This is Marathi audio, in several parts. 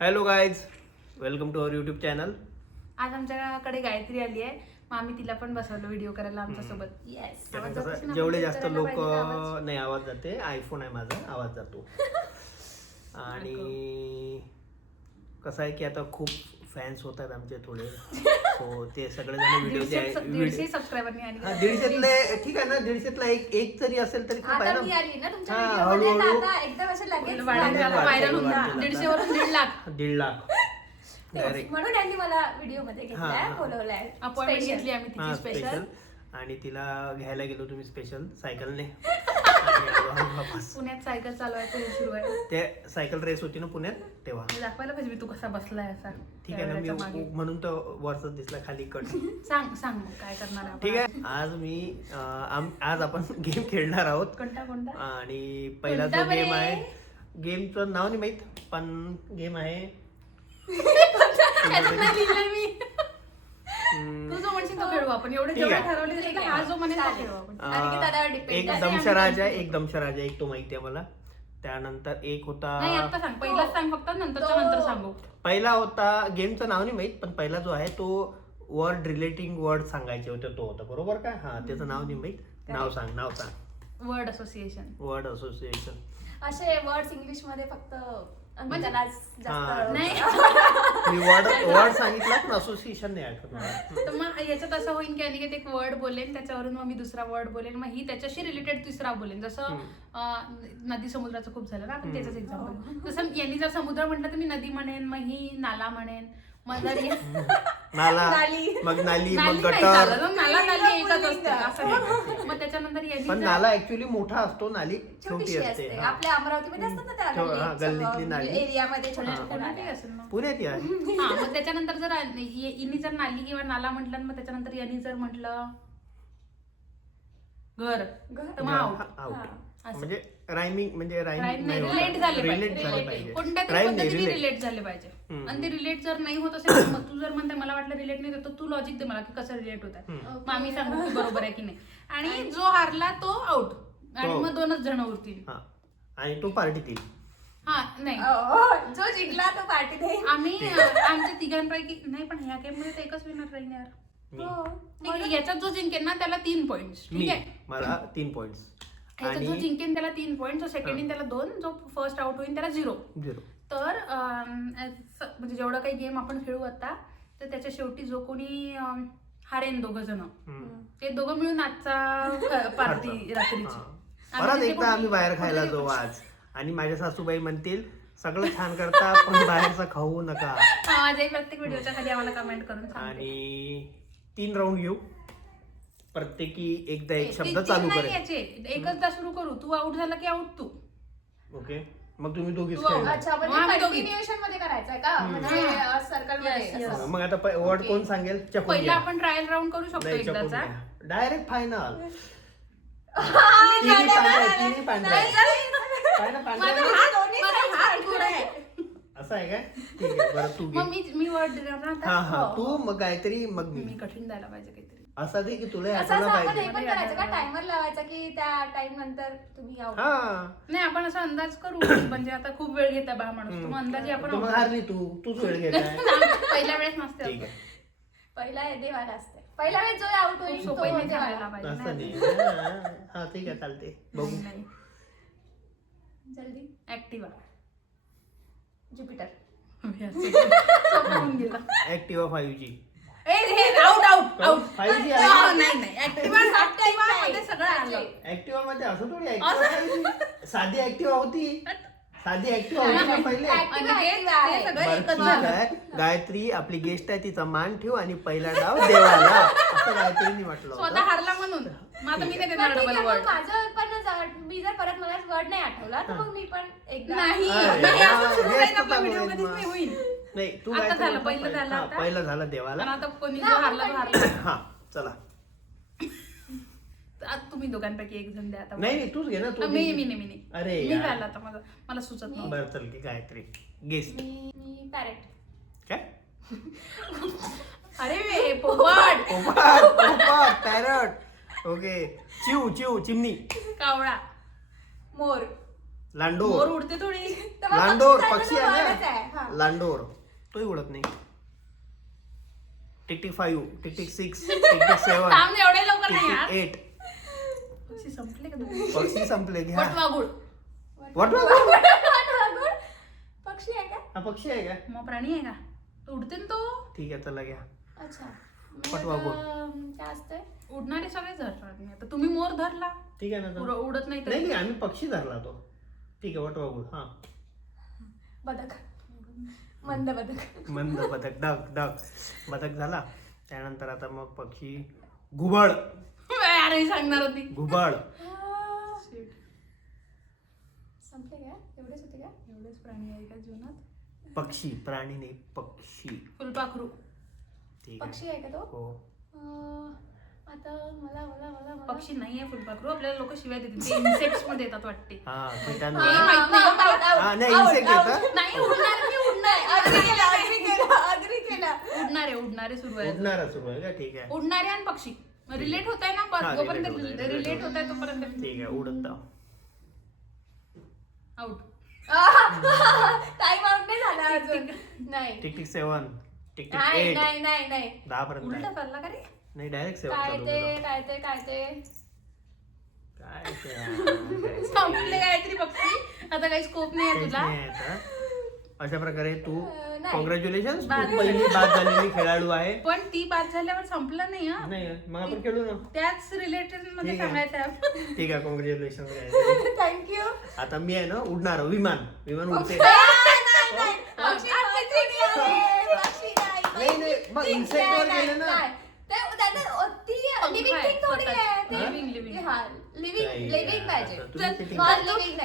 Hello guys, welcome to our YouTube channel. आज आमच्याकडे गायत्री आली आहे, मग आम्ही तिला पण बसवलं व्हिडिओ करायला आमच्यासोबत. येस, जेवढे जास्त लोक नाही आवाज जाते, आयफोन आहे माझा, आवाज जातो. आणि कसं आहे की आता खूप फॅन्स होतात आमचे थोडे, सो ते सगळेजण व्हिडिओ 150 सबस्क्रायबरनी आली. 150 ठीक आहे ना, 150ला एक जरी असेल तरी खूप आहे ना. हळूहळू व्हायरल होऊन 150 वरून 1.5 लाख 1.5 लाख डायरेक्ट म्हणून त्यांनी मला व्हिडिओ मध्ये घेतलाय, बोलवलाय. अपॉइंटमेंट घेतली आम्ही तिची स्पेशल. आणि तिला घ्यायला गेलो तुम्ही स्पेशल सायकलने. पुण्यात सायकल चालवायचं हे सुरू आहे. ते सायकल रेस होती ना पुण्यात तेव्हा. दाखवायला पाहिजे तू कसा बसलाय असा. ठीक आहे ना, मी म्हणून तर वरच दिसला, खाली कट. सांग मग काय करणार आहे. ठीक आहे, आज आपण गेम खेळणार आहोत. कोणता आणि पहिला जो गेम आहे, गेमचं नाव नाही माहित, पण गेम आहे तू जो म्हणशील तो खेळू आपण. एवढे जेवढे ठरवले हा जो म्हणेल तो खेळू आपण. एक दमशराज आहे, एक तो माहिती आहे मला. त्यानंतर एक होता, नाही आता सांग, पहिलाच सांग फक्त, नंतर सांगू. पहिला होता, गेमचं नाव नाही माहित, पण पहिला जो आहे तो वर्ड रिलेटिंग वर्ड सांगायचे होते, तो होता बरोबर का? हा, त्याचं नाव नाही माहित. नाव सांग. Word association. असे वर्ड्स इंग्लिश मध्ये फक्त त्याला जास्त मी वर्ड सांगितला पण असोसिएशन नाही आठवत. तर मग याच्यात असं होईल की अनिकेत एक वर्ड बोलेन, त्याच्यावरून मग मी दुसरा वर्ड बोलेन, मग ही त्याच्याशी रिलेटेड तिसरा बोलेन. जसं नदी समुद्राचं खूप झालं ना, आपण त्याचंच एक्झाम्पल. जसं यांनी जर समुद्र म्हटलं तर मी नदी म्हणेन, मग ही नाला म्हणेन, मग जर नाला, मग नाली, मग गटर. नाला एकच असते असं नाही. मग त्याच्यानंतर पण नाला ऍक्च्युअली मोठा असतो, नाली छोटी असते. आपल्या अमरावतीमध्ये असतात ना त्या गल्लीतली नाली, एरियामध्ये छोट्या असेल मग पुण्यात या. मग त्याच्यानंतर जर इनी जर नाली किंवा नाला म्हटलं, मग त्याच्यानंतर यांनी जर म्हटलं घर, तर मग आउट. म्हणजे रायमिंग, म्हणजे रिलेट झाले पाहिजे, कोणत्या तरी पद्धतीने रिलेट झाले पाहिजे. आणि ते रिलेट जर नाही होत असेल, मग तू जर म्हणते मला वाटलं रिलेट नाही तर तू लॉजिक दे मला की कसं रिलेट होत आहे, मग आम्ही सांगू की बरोबर आहे की नाही. आणि जो हारला तो आउट, आणि मग 2च जण उरतील आणि तो पार्टी देईल. हा नाही, जो जिंकला तो पार्टी दे. आम्ही आमच्या तिघांपैकी नाही, पण ह्या गेम मध्ये एकच विनर राहील यार. याच्यात जो जिंकेल ना त्याला 3 पॉइंट्स. ठीक आहे, मला 3 पॉइंट्स. याच्यात जो जिंकेल त्याला 3 पॉइंट, जो सेकंड इन त्याला 2, जो फर्स्ट आउट होईल त्याला 0. तर म्हणजे जेवढं काही गेम आपण खेळू आता, तर त्याच्या शेवटी जो कोणी हारेन, 2 जण, ते 2 मिळून आजचा पार्टी रात्रीची. परत एकदा आम्ही बाहेर खायला जाऊ आज. आणि माझ्या सासूबाई म्हणतील सगळं छान करता पण बाहेरचं खाऊ नका. माझ्याही प्रत्येक व्हिडिओच्या खाली आम्हाला कमेंट करून सांगा. आणि 3 राऊंड घेऊ, प्रत्येकी एकदा एक शब्द चालू करायचे. एकचदा सुरू करू. तू आउट झाला की आउट तू. ओके, मग तुम्ही दोघीच अच्छा, म्हणजे कंटिन्युएशन मध्ये करायचंय का? म्हणजे सर्कल मध्ये. मग आता वर्ड कोण सांगेल? पहिला आपण ट्रायल राऊंड करू शकतो एकदाचा. Direct final. असं आहे काय? ठीक आहे, बरं तू मग मी वर्ड देणार ना. हा तू, मग गायत्री, मग मी कठीण द्यायला पाहिजे काहीतरी. असं दे की तुला असं आठवलं आपण पाहिजे. हे पण करायचं का, टायमर लावायचा की त्या टाइम नंतर तुम्ही आउट? नाही, आपण असा अंदाज करू. म्हणजे आता खूप वेळ घेता बा माणूस, मग अंदाजे आपण मग हारली तूच वेळ घेताय. पहिल्या वेळेस नसते. ठीक आहे, पहिला देवाला असते. पहिल्या वेळेस जो आउट होईल तो देवाला. असं नाही. हा ठीक आहे, चालते, बघू. जल्दी. Activa. Jupiter. Activa 5G. Out 5G नाही. ऍक्टिवा मध्ये सगळं आलं. ऍक्टिवा मध्ये असं थोडी ऍक्टिवा, साधी ऍक्टिवा होती. पहिले. गायत्री आपली गेस्ट आहे, तिचा मान ठेव आणि पहिला डाव देवाला, असं गायत्रीने म्हटलं. स्वतः हारला म्हणून माझं मी नाही देणार डबल वर्ड. माझं पण मी जर परत मला वर्ड नाही आठवला तर मग मी पण एकदा नाही, तू आता झालं, पहिलं झालं देवाला. आता कोणी जो हारला तो हारला. हा चला, आता तुम्ही दोघांपैकी एक जण द्या. आता नाही तूच घे ना तू. मी अरे मी झाला आता, मला सुचत नाही. बरं चल की गायत्री गेस्ट. मी पॅरेट. काय? अरे पोपट. पॅरट. ओके. चिमणी. कावळा. मोर. लांडोर. उडते थोडी. लांडोर पक्षी आहे ना. लांडोर तोही उडत नाही. Tick tick 5, tick tick 6, tick tick 7, थांब एवढे लवकर टिक नाही यार. टिक 8. पक्षी संपले का तुझे? पक्षी संपले घ्या. वटवाघूळ. वटवाघूळ पक्षी आहे का? हा पक्षी आहे का? मग प्राणी आहे का? तो उडते ना तो. ठीक आहे चला घ्या. अच्छा वटवाघूळ. काय असतंय? उडणारे सगळे धरतात नाही. तर तुम्ही मोर धरला. ठीक आहे ना तर? उडत नाही नाही तर नाही आम्ही पक्षी धरला तो. ठीक आहे वटवाघूळ. हा बदक, मंद बदक. मंद बदक डक डक बदक झाला. त्यानंतर आता मग पक्षी घुबड. अरे सांगणार होती. घुबड संपले का? एवढेच होते का? एवढेच प्राणी आहे का जीवनात? पक्षी प्राणी नाही पक्षी. फुलपाखरू. ठीक आहे पक्षी आहे का तो? हो. आता मला मला मला मला पक्षी नाहीये फुलपाखरू. आपल्याला लोक शिवाय देतील. ते इन्सेक्ट्स मध्ये येतात वाटते. हा ते कीटाणू. माहित नाही मला. हा नाही इन्सेक्ट येतं. नाही उडणार मी उडणार. उडणारे सुरू आहे. उडणारा सुरू आहे का? ठीक आहे उडणारे आणि पक्षी रिलेट होत आहे ना. हा, बस जोपर्यंत relate होत आहे, रिलेट होत आहे तोपर्यंत ठीक आहे उडत आउट. टाइम आउट नाही झाला अजून. नाही टिक टिक 7, टिक टिक नाही 8, नाही नाही नाही 10 पर्यंत उलटा आहे. चालला का रे? नाही डायरेक्ट 7 काय चालू ते केलं. काय ते काय ते काय ते यार, संपले काहीतरी पक्षी. आता काही स्कोप नाही आहे काहीच तुला. नाही आहे आता. अशा प्रकारे तू नाही. कॉंग्रॅच्युलेशन बाद. तू पहिली बाद झालेली खेळाडू आहे. पण ती बाद झाल्यावर संपलं नाही हा. नाही मग आपण खेळू ना. त्याच रिलेटेड मध्ये ठीक आहे. सांगायचं आहे. ठीक आहे कॉंग्रॅच्युलेशन. थँक्यू. आता मी आहे ना उडणार विमान उडते. नाही नाही मग इन्सेक्ट वर गेलं ना. लिव्हिंग पाहिजे.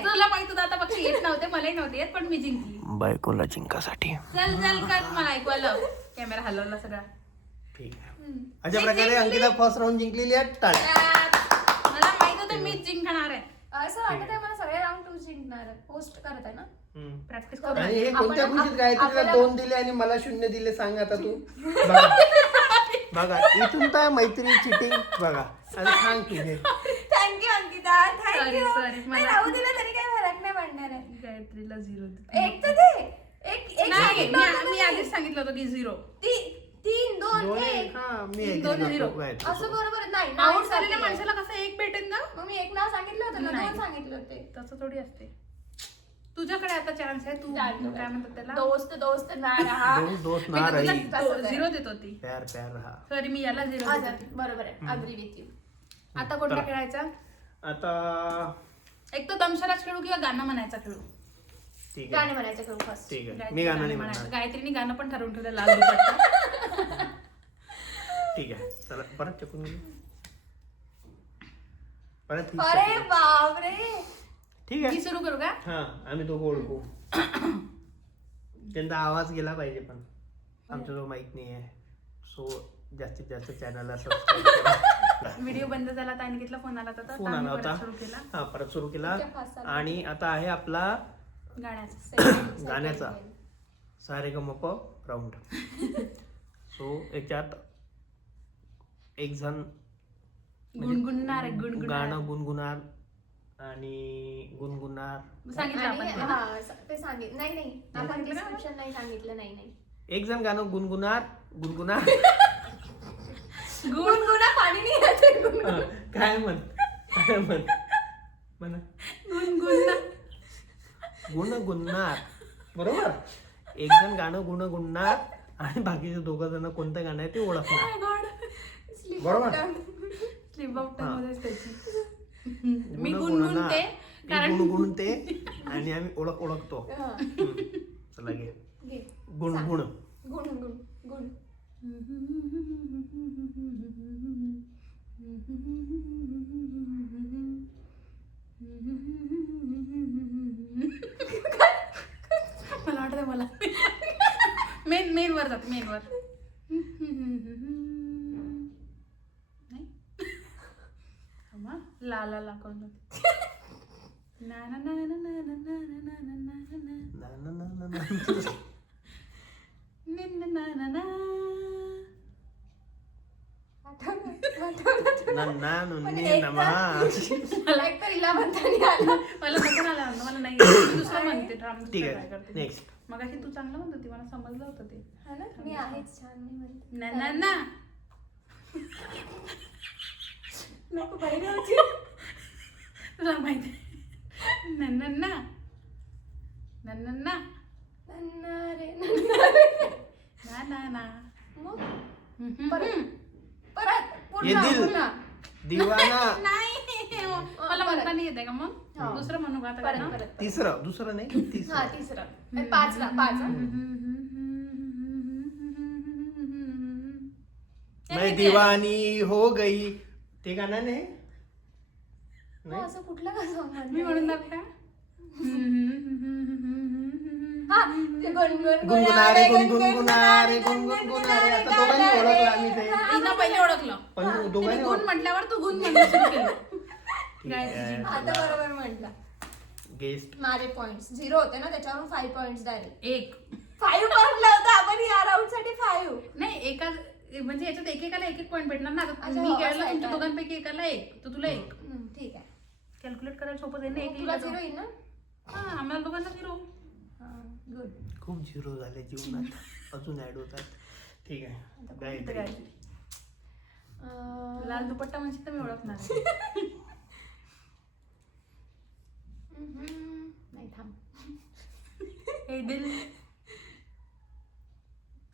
तुला माहित होतं आता पक्षी येत नव्हते. मलाही नव्हते येत पण मी जिंकली. बायकोला जिंकासाठी चल चल कर मला ऐकू आलं. कॅमेरा हलवला सगळा. ठीक आहे. अशा प्रकारे अंकिता फर्स्ट राऊंड जिंकलेली आहे. टाळ्या. मला माहित होतं मीच जिंकणार आहे. असं वाटत आहे मला सगळे राऊंड तू जिंकणार होस्ट करत आहे ना. हम्म. प्रॅक्टिस करू. करू. आणि हे कोणत्या आपण- खुशीत गायत्रीला आपल्याला- 2 दिले आणि मला 0 दिले सांग आता तू. बघा बघा इथून तर मैत्री चिटिंग बघा. आता सांग तुझे. Thank you Ankita Sorry, thank you. sorry. मला- राहू दिलं तरी काही फरक नाही पडणार आहे. गायत्रीला 0 एक तर दे. एक नाही सांगितलं होतं मी ना आधीच सांगितलं होतं की 0. 3 2 दोन 1 हा मी दोन agree zero. करतो गायत्री असं सोबत. बरोबर नाही आउट नाही झालेल्या सांगितलं. माणसाला कसं एक भेटेल ना. मग मी एक नाव सांगितलं होतं ना नाही. 2 सांगितले होते. तसं थोडी असते. तुझ्याकडे आता चान्स आहे. तू चालतं. काय म्हणतात त्याला? दोस्त दोस्त ना रहा. दोस्त मी ना तर रही तुला 0 देत होती. प्यार प्यार रहा. सॉरी मी याला 0 हा, देत होती. बरोबर आहे अग्री विथ यू. आता कोणता चला. खेळायचा? आता एक तर दमशराज खेळू किंवा गाणं म्हणायचा खेळू. ठीक गाणे आहे म्हणायचं करू फर्स्ट. ठीक आहे गायत्री मी गाणं नाही म्हणायचं. म्हणणार. गायत्रीने गाणं पण ठरवून ठेवलं लाल दुपट्टा. ठीक आहे चला परत चकून घेऊ. परत ही अरे चकून. बापरे. ठीक मी आहे सुरू करू का? हा आम्ही दोघं ओळखू. त्यांचा आवाज गेला पाहिजे पण आमचा जो माहित नाही आहे. सो जास्तीत जास्त चॅनलला सबस्क्राईब करा. व्हिडिओ बंद झाला तर अनिकेतला फोन आला होता. फोन आला होता. सुरू केला हा परत सुरू केला. तुमच्या पाच साल- आणि आता आहे आपला गाण्याचा. गाण्याचा सारेगमप राऊंड. सो याच्यात एक जण गुणगुणणार गुणगुणणार गाणं गुणगुणार आणि गुणगुणार. सांगितलं आणि आपण ते. हा ते सांगित नाही नाही आपण सांगितलं ना? डिस्क्रिप्शन नाही सांगितलं नाही नाही. एक जण गाणं गुणगुणार गुणगुणार. गुणगुणा पाणी नाही येते गुणगुणा. हा, काय म्हण काय म्हण म्हणा गुणगुणणार. गुणगुणणार बरोबर. एक जण गाणं गुणगुणणार आणि बाकीचे 2 जण कोणतं गाणं आहे ते ओळखणार. बरोबर. स्लीप ऑफ हा. मध्ये त्याची. मी गुणगुणणार. गुणगुणते मी कारण गुणगुणते आणि आम्ही ओळखतो. हा, चला घे घे. गुणगुण. गुण गुण गुण. मला वाटतं मला मेन वर जाते मेन वर. नाही थांबा. ला ला ला करून जाते. ना ना ना ना ना ना ना ना ना ना ना. ना, ना, ना, ना, ना. ना ना ना ना. नन्ना नुन्नी एक तर- नमः. मला एक तर हिला म्हणता नाही आलं. मला नको आला मला नाही. दुसरं म्हणते ड्रामा ठीक आहे नेक्स्ट. मगाशी तू चांगलं म्हणत होती, मला समजलं होतं ते. हा ना, मी आहेच छान, मी म्हणते. ना ना ना नको बाहेर यायची. तुला माहिती ना ना ना ना ना ना नन्ना रे, नन्ना रे. ना ना ना. मग हम्म. परत ये पुन्हा दिल. पुन्हा. दिवाना. नाही मला म्हणता नाही येते का मग? हो. दुसरं म्हणू का आता परत गाणं? परत तिसरं, दुसरं नाही, हा तिसरं. तिसरं. पाचला पाच हा. मैं दीवानी हो गई, ते गाणं नाही? हो, असं कुठलं का song म्हणते? मी म्हणून दाखव का? हा, ते गुणगुण गुणगुणारे गुणगुणारे गुणगुणारे. आता दोघांनी ओळखलं आम्ही ते. हिनं पहिले ओळखलं. पण तिने दोघांनी गुण म्हटल्यावर तू गुण म्हणणं सुरू केलं. ठीक गायत्री आहे. आता बरोबर म्हटलं. गेस्ट. माझे पॉइंट्स 0 होते ना, त्याच्यावरून 5 पॉइंट्स डायरेक्ट. एक 5 म्हटलं होतं आपण या राऊंड साठी 5. नाही एका म्हणजे याच्यात एकेकाला एक एक पॉईंट भेटणार ना. आता अच्छा, मी हो, खेळलं असं आहे तुमच्या का? दोघांपैकी एकाला एक, तर तुला एक. ठीक आहे. कॅल्क्युलेट करायला सोपं जाईल ना. एक तुला लिहिलं 0 तर. येईल ना? हा आम्हाला दोघांना 0. गुड. खूप झिरो झाले जीवनात, अजून ऍड होतात. ठीक आहे, गायत्री. लाल दुपट्टा म्हणजे तर मी ओळखणार आहे. नाही थांब. हे दिल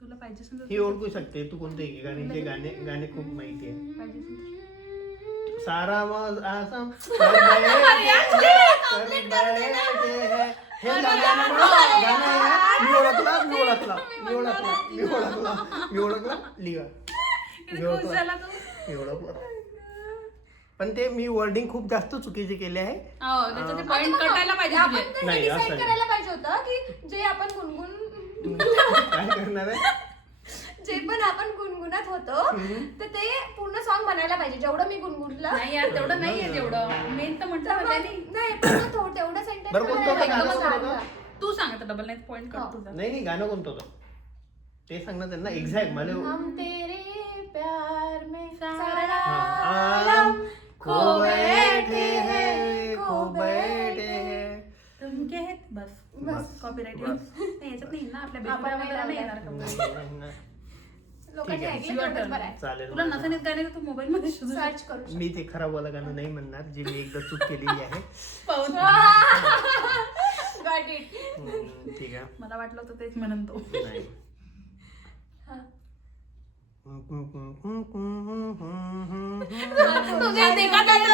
तुला पाहिजे समजा ही ओळखू शकते तू कोणते गाणे, जे गाणे गाणे खूप माहिती आहे. पाहिजे समजा. सारा मज आसम हे गाणं आहे. मी ओळखला लिहा. किती खुश झाला तू. मी ओळखलं. पण ते मी वर्डिंग खूप जास्त चुकीचे केले आहे. हो त्याच्यात पॉइंट कटायला पाहिजे आपण तुझे. तर नाही, हे असं decide नाही. करायला पाहिजे होतं की जे आपण गुणगुण काय करणार आहे? जे पण आपण गुणगुणत होतो तर ते पूर्ण सॉन्ग बनायला पाहिजे. जेवढं मी गुणगुणलं नाही यार तेवढं नाहीये जेवढं मेन तर म्हटलं ना त्यांनी. नाही पण मग तेवढं सेंटेन्स बरं, कोणतं होतं गाणं कोणतं? तू सांग आता डबल नाही पॉइंट हो. कर तुझा. नाही नाही, गाणं कोणतं होतं ते सांग ना त्यांना एक्झॅक्ट. मला हम तेरे प्यार में सारा आलम खो बैठे हैं, खो बैठे हैं. तुम कहते बस बस. कॉपीराइट बस. नाही याच्यात नाही ना आपल्या आपण बेसिक नाही नाही येणार copyright. नाही, नाही. लोकांनी ठीक आहे. ऐकलं तेवढंच बरं आहे. चालेल. तुला नसेल येत गाणे तर तू मोबाईल मध्ये शोधू शकतो. सर्च करू मी ते खराब वाला गाणं नाही म्हणणार, जे मी एकदा चूक केलेली आहे. पाहून गॉट इट. ठीक आहे. मला वाटलं होतं तेच म्हणून तो. नाही. तुझ्या देखा तर मी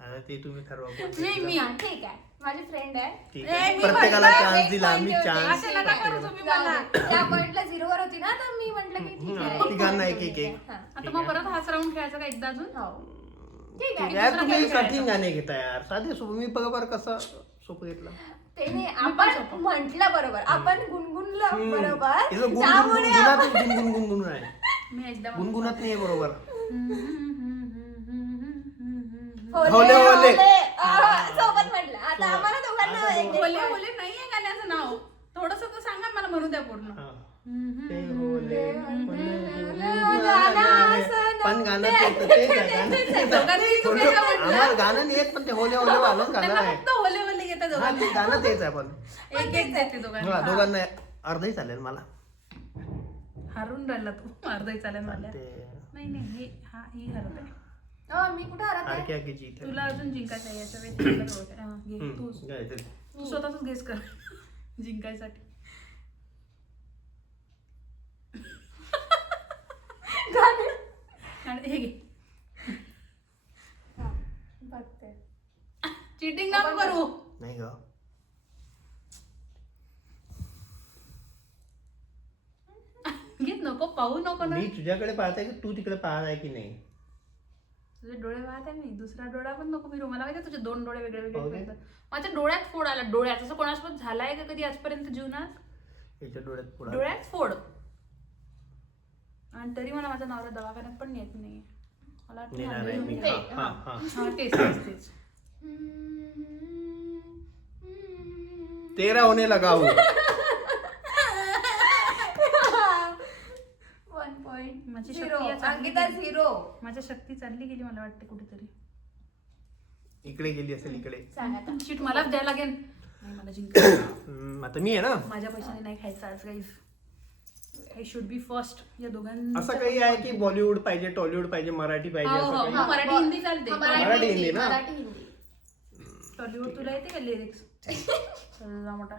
आता ते तुम्ही ठरवा. मी ठीक आहे. माझी फ्रेंड आहे. ठीक ए, आहे, मी प्रत्येकाला म्हटलं, चान्स एक दिला point आम्ही. ठेवते. चान्स असे नका करू तुम्ही मला. त्या पॉइंटला 0 वर होती ना, तर मी म्हटलं की ठीक आहे. तिघांना एक एक एक. हा. आता मग परत हाच राऊंड खेळायचा का एकदा अजून? हो. ठीक आहे. यार तुम्ही दुसरं काय कठीण गाणे घेता यार. साधे सोपं. मी बघा बरं कसं सोपं घेतलं. ते नाही, आपण म्हटलं बरोबर, आपण गुणगुणलं बरोबर, तिचं त्यामुळे गुणगुण आहे. मी एकदा गुणगुणत नाहीये बरोबर. होले होले, होले. होले. सोबत म्हटलं. आता आम्हाला दोघांना एक एक बोले point. बोले नाहीये गाण्याचं नाव. थोडस तर सांगा मला म्हणू द्या पूर्ण. हा. ते होले, गाणं असं पण गाणं तेच आहे. गाणं दोघांनी होले- चुकीचं म्हटलं. आम्हाला गाणं नाही येत, पण ते होले होले वालंच गाणं त्यांना आहे. फक्त होले होले घेतात हा, दोघांनी. ते गाणं तेच आहे. पण एक एक देते हा, दोघांना. दोघांना अर्धही चालेल मला. हारून राहिला तू. अर्धही चालेल मला. ते नाही नाही हे हा ही हरत आहे. मी कुठे हरत आहे? आरके जीत तुला अजून जिंकायचं आहे याच्या व्यतिरिक्त घे तू गायत्री. तू स्वतःच गेस कर जिंकायसाठी. आणि हे घे. हा, बघते. चिटिंग नको करू. नाही ग. घेत नको पाहू नको ना. मी तुझ्याकडे पाहत आहे की तू तिकडे पाहत आहे की नाही? तुझे डोळे पाहत आहे मी. दुसरा डोळा पण नको फिरू. मला माहिती तुझे 2 डोळे वेगळे वेगळे ओके. दिसतात. माझ्या डोळ्यात फोड आला. डोळ्यात असं कोणासोबत झालाय का कधी आजपर्यंत जीवनात? याच्या डोळ्यात पुढे डोळ्यात फोड. आणि तरी मला माझा नवरा दवाखान्यात पण नेत नाहीये. मला वाटतं नेणार आंधळी आहे मी. होती. हा, हा, हा. हा, तेच. तेरा होने लगा हूँ. 1 point. माझी 0. शक्ती या चांगली अंकिता गेली. 0. माझी शक्ती चालली गेली मला वाटते कुठेतरी. इकडे गेली असेल इकडे. सांग आता. शीट मलाच द्यायला लागेल. नाही, मला जिंकायचं. आता मी आहे ना. माझ्या पैशाने नाही खायचं आज guys. I should be first या दोघांना. असं काही आहे की बॉलिवूड पाहिजे, टॉलिवूड पाहिजे, मराठी पाहिजे, असं काही? मराठी हिंदी चालते. मराठी हिंदी ना? मराठी हिंदी. टॉलिवूड तुला येते का लिरिक्स? मोठा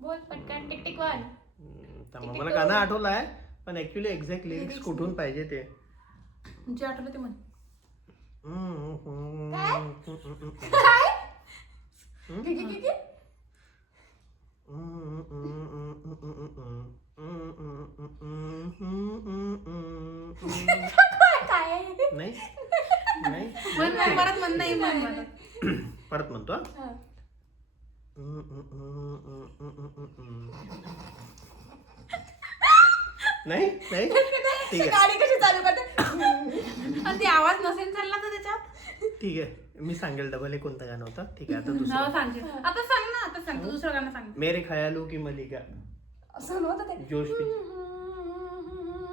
बोल पटकन टिक टिक वन. मला गाणं आठवलं आहे पण ऍक्च्युली एक्झॅक्ट लिरिक्स कुठून पाहिजे ते जे आठवलं ते म्हण. काय? की? काय आहे? नाही नाही म्हण परत म्हण. नाही म्हण परत म्हणतो हा. नाही नाही ठीक आहे गाडी कशी चालू करते? आणि ते आवाज नसेल चालला तर त्याच्यात. ठीक आहे मी सांगेल डबल हे कोणतं गाणं होतं. ठीक आहे आता दुसरं नाव सांगते. आता सांग ना. आता सांग तू दुसरं गाणं सांग. मेरे खयालों की मलिका असं नव्हतं ते. जोश पी.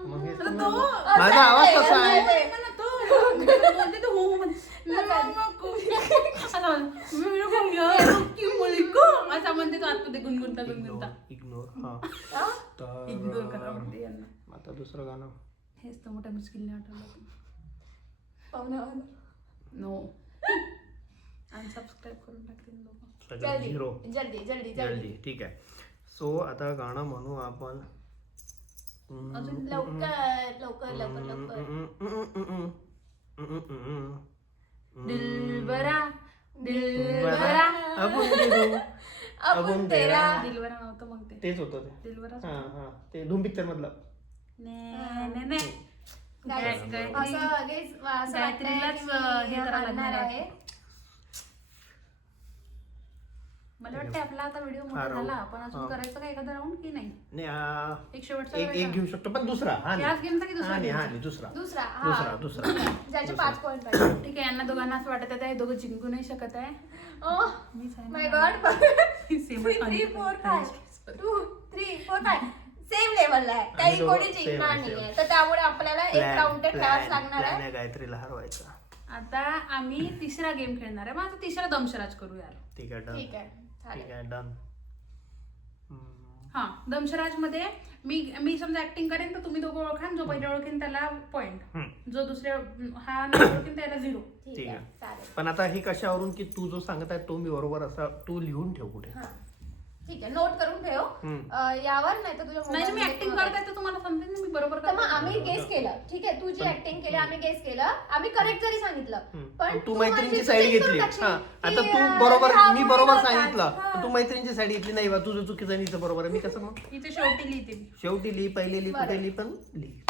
मग हेच तर तो म्हणतो. माझा आवाज कसा आहे? म्हणा तो. म्हणते तो हो म्हण. असं म्हणते तो आतमध्ये गुणगुणता गुणगुणता. इग्नोर हा हा? इग्नोर करा म्हणते यांना. आता दुसरं गाणं हेच तर मोठ्या मुश्किलने आठवलं. पाहुणं. नो. अनसबस्क्राईब करून टाकतील लोक. सगळं जल्दी झिरो जल्दी जल्दी जल्दी जल्दी. ठीक आहे. सो आता गाणं म्हणू आपण. अजून लवकर लवकर लवकर लवकर. दिलबरा दिलबरा अबुन तेरा. दिलबरा नव्हतं मग ते. तेच होतं ते. दिलबरा. हा हा ते धूम पिक्चर मधलं. ने असं लगेच असं गायत्रीलाच वाटतंय की हे मी करायला आणणार लागणार आहे. मला वाटतं आपला आता व्हिडिओ मोठा हा, झाला. आपण अजून हा. करायचं का एखादा राऊंड की नाही? नाही एक शेवटचा एक करायचा? घेऊ शकतो पण दुसरा हा नाही. याच गेमचा की दुसरा हा नाही हा गेमचा? नाही दुसरा दुसरा दुसरा हा दुसरा ज्याचे दुसरा. 5 पॉइंट पाहिजे. ठीक आहे. यांना दोघांना असं वाटत आहे हे दोघं जिंकू नाही शकत आहे. मीच आहे माय ना. गॉड. Same 3 आहे. 4 5 2 3 4 5 सेम लेवलला आहे. काही दोघं कोणी same जिंकणार आहे, नाहीये. same. तर त्यामुळे आपल्याला एक राऊंड ते ठेवाच लागणार प्लॅन आहे. आहे गायत्रीला हरवायचा. आता आम्ही तिसरा गेम खेळणार आहे. मग आता तिसरा दमशराज करू यार. ठीक आहे डन ठीक आहे ठीक चालेल. आहे डन. हा दमशराज मध्ये मी समजा ऍक्टिंग करेन तर तुम्ही दोघं ओळखान. जो पहिले ओळखेन त्याला पॉइंट. जो दुसऱ्या हा नाही ओळखेन त्याला 0. ठीक आहे चालेल. पण आता ही कशावरून की तू जो सांगत आहे तो मी बरोबर असा तू लिहून ठेव कुठे. हा ठीक आहे नोट करून ठेव. यावर नाही तर तुझ्या नाही mobile मी मध्ये ऍक्टिंग किंवा करताय तर तुम्हाला समजेल ना मी बरोबर तर मग करते. आम्ही गेस केलं. ठीक आहे तू जी ऍक्टिंग केली आम्ही गेस केलं. आम्ही करेक्ट जरी सांगितलं पण तू मैत्रिणीची माझी साईड चुकीचं घेतली. टाकशील हा की, आता तू बरोबर हा मी मुली बरोबर नव्हता. सांगितलं हा. तू मैत्रिणीची साईड घेतली नाही बा तुझं चुकीचं आणि हिचं बरोबर आहे. मी कसं मग इथे शेवटी लिहिते मी. शेवटी लिही पहिले लिही बरं. कुठे लिही पण लिही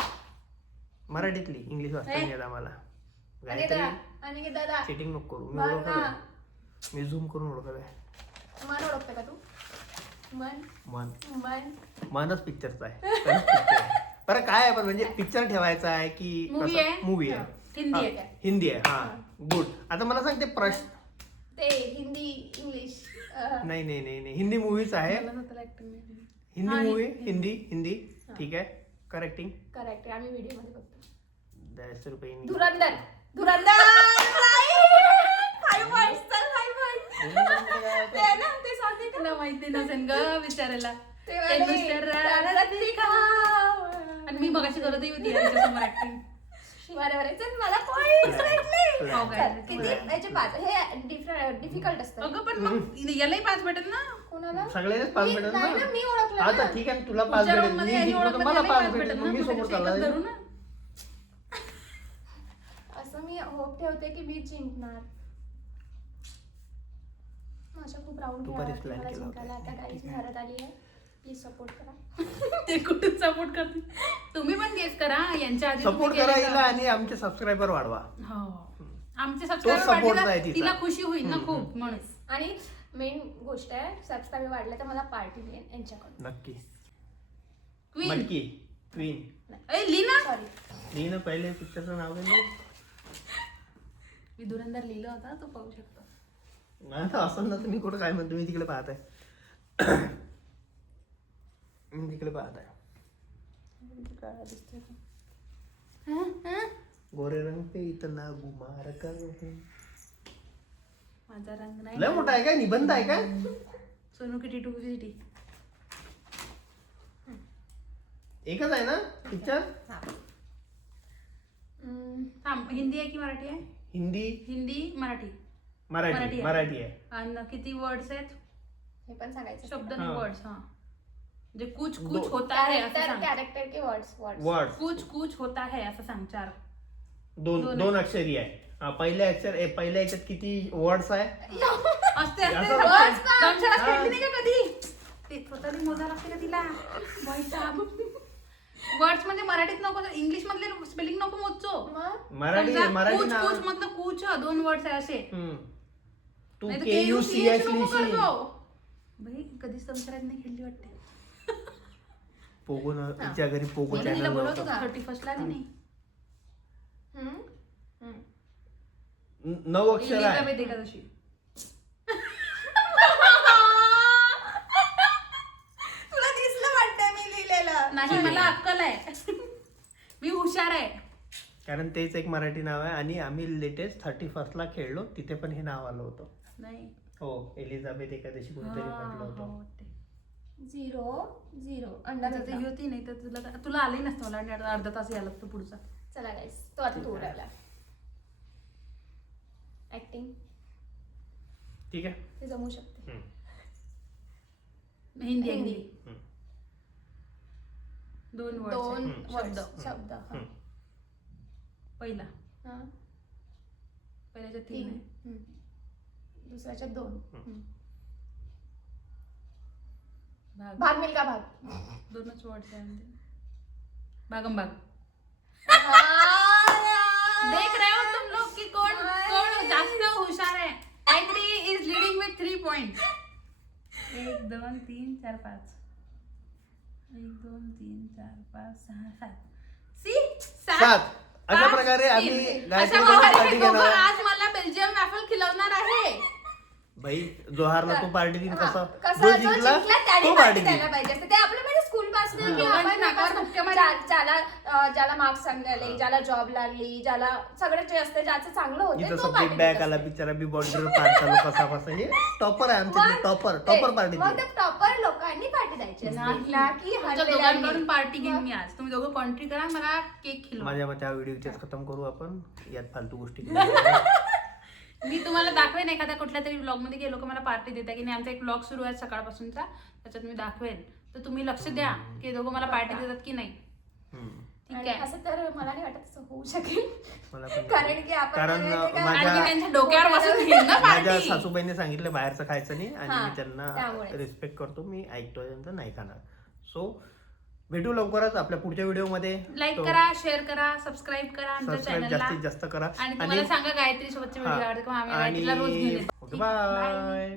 मराठीत लिही. इंग्लिश वाचता नाही येत आम्हाला. आणि गायत्री दादा आणि दादा चीटिंग नको करू. मी बघ ओळखत ना. आहे. मी झूम करून ओळखत आहे. मन ओळखते का तू? मन मन मन मनच पिक्चरचा आहे. खरंच picture आहे. बरं काय आहे पण म्हणजे पिक्चर ठेवायचा आहे की Movie आहे? मूवी आहे हिंदी हा, आहे. हिंदी आहे हा गुड. आता मला सांग ते प्रश्न ते हिंदी इंग्लिश नाही नाही नाही नाही हिंदी मूवीच आहे. मला स्वतःला acting नाही आली. हिंदी हा, मूवी हिंदी. हिंदी ठीक आहे करेक्टिंग. करेक्ट आम्ही व्हिडिओ मध्ये बघतो. 10 रुपये धुरंधर धुरंधर 5 पॉइंट्स चल 5 पॉइंट्स. ते ना ते सांगते का? तुला माहिती नसेल ग विचारायला. ते ते वाले, नुसतं राधिका. आणि मी मगाशी करत होती यांच्यासमोर ऍक्टिंग. बरोबर आहे. चल मला पॉइंट्स भेटले. हो काय? चल, किती याचे 5 हे डिफिकल्ट असतं. अगं पण मग यालाही 5 भेटेल ना. कोणाला सगळ्याच 5 मी- भेटेल नाही ना ना. मी ओळखलं आता ना. ठीक आहे तुला 5 पुढच्या भेटेल. round मध्ये मी यांनी जिंकलो तर ओळखलं मला त्यालाही 5 पाच भेटेल. ना. मग मी मग समोर त्यापेक्षा चालला एकच जाईल. धरू ना. असं मी होप ठेवते की मी जिंकणार. माझ्या खूप राऊंड तू घ्यावा बरीच लागते plan मला केला होता. जिंकायला. आता काहीच मी हरत आली आहे. प्लीज सपोर्ट करा. ते कुठून सपोर्ट करते. तुम्ही पण गेस करा यांच्या आधी सपोर्ट तुम्ही करा केलं हिला का? आणि आमचे सबस्क्रायबर वाढवा. हो आमचे support सबस्क्राईबर आहे तिचा. तिला खुशी होईल ना खूप म्हणून. आणि मेन गोष्ट आहे सबस्क्राईब वाढले तर मला पार्टी मिळेल यांच्याकडून. नक्की क्वीन मटकी क्वीन लीना सॉरी लिहिणं पहिले पिक्चरचं नाव आहे मी धुरंधर लिहिलं होता तो पाहू शकतो. आता असं ना तुम्ही कुठं काय म्हणतो. मी तिकडे पाहत आहे. मी तिकडे पाहत आहे. गोरे रंग पे इतना गुमार कर माझा रंग नाही लय मोठा आहे काय, निबंध आहे काय? Sonu kitty to city. एकच आहे ना पिक्चर? थांब, हिंदी आहे की मराठी आहे? हिंदी हिंदी मराठी मराठी मराठी आहे. आणि किती वर्ड्स आहेत? हे पण सांगायचं. शब्द हा. नाही, वर्ड्स. हा म्हणजे कुछ कुछ होता है असं सांग. कॅरेक्टर की वर्ड्स वर्ड कुछ कुछ होता है असं सांग. 4 दोन अक्षरी आहे. पहिल्या याच्यात किती वर्ड्स आहे? असते असं words का? दमशरात हा. खेळली नाही का कधी? ते स्वतःला मोजा लागते का तिला? वर्ड्स म्हणजे मराठीत नको, इंग्लिश मधले स्पेलिंग नको मोजचो. मराठी कुछ नाव. कुछ मतलब कुछ 2 वर्ड्स आहे असे. तू नाही तर KUCH नको लिहिशील. करतो. भाई कधीच दमशरात नाही खेळली वाटते. पोगो तिच्या घरी पोगो तिला चॅनल बोलवतो का 31st ला आली नाही? 9 अक्षर आहे. एलिझाबेथ एकादशी. तुला दिसलं वाटतं मी लिहिलेलं. नाही, मला अक्कल आहे. मी हुशार आहे. कारण तेच एक मराठी नाव आहे आणि आम्ही लेटेस्ट 31st ला खेळलो, तिथे पण हे नाव आलं होतं. नाही. हो, एलिझाबेथ एकादशी कोणतरी म्हटलं होतं. 0 आता ती होती नाही तर तुला आलंही नसतं. मला वाटतं अर्धा तास यायला लागतो पुढचा. चला गाईस, तो आता तू उडवला. ऍक्टिंग ठीक आहे. ते जमू शकते. हिंदी हिंदी. हिंदी 2 दोन शब्द. शब्द हा. पहिला हा. पहिल्याच्या 3 3 दुसऱ्याच्या 2. भाग. भाग मिल्का भाग. 2च वर्ड्स आहे. भागम भाग. देख रहे हो तुम लोग कि कौन जास्त हुशार है. Angry is leading with 3 points. 1 2 3 4 5. 1 2 3 4 5 6 7. C 7. अशा प्रकारे आम्ही अशा गायत्री प्रकारे हे पार्टी दोघं घेणार. आज मला बेल्जियम वॅफल खिलवणार आहे. भाई जोहारला तो पार्टी दिन हा, कसा कसं जो जो जिंकला जिंकला त्याने तो पार्टी पार्टी द्यायला दिन. पाहिजे असतं. ते आपलं म्हणजे स्कूल पासून की दोघांची आपण नाकावर धक्के मारली. ज्याला मार्क्स चांगले आले, ज्याला जॉब लागली, ज्याला सगळं जे असतं ज्याचं चांगलं होतं इथं तो सब्जेक्ट पार्टी बॅक आला बिचारा बी बॉर्डर पार चालू कसा हे टॉपर आहे आमचे टॉपर पार्टी मग त्या टॉपर लोकांनी पार्टी द्यायची असते. नाही. ना की तुमच्या हरलेल्यांनी. दोघांकडून पार्टी घेईन मी आज. तुम्ही दोघं कॉन्ट्री करा, मला केक खिलवा. माझ्या मते हा व्हिडिओ इथेच खतम करू आपण. यात फालतू गोष्टी मी तुम्हाला दाखवेन एखाद्या कुठल्या तरी ब्लॉग मध्ये की लोक मला पार्टी देतात की नाही. आमचा एक ब्लॉग सुरू आहे सकाळपासूनचा, त्याच्यात मी दाखवेन. तर तुम्ही लक्ष द्या की दोघं मला पार्टी देतात की नाही. ठीक आणि आहे. असं तर मला नाही वाटत असं होऊ शकेल. मला पण कारण की आपण कारण माहिती का- माझ्या- आणि मी त्यांच्या डोक्यावर बसून घेईन ना माझ्या पार्टी. सासूबाईने सांगितलं बाहेरचं खायचं नाही आणि हा, मी त्यांना त्यामुळेच. रिस्पेक्ट करतो. मी ऐकतो त्यांचं नाही खाणार. सो भेटू लवकरच आपल्या पुढच्या व्हिडिओमध्ये. लाईक करा, शेअर करा, सबस्क्राईब करा आमच्या सबस्क्राईब चॅनलला. जास्तीत जास्त करा आणि तुम्हाला सांगा गायत्री सोबतचे व्हिडिओ आवडते का? आम्ही गायत्रीला रोज घेऊन येतो. बाय.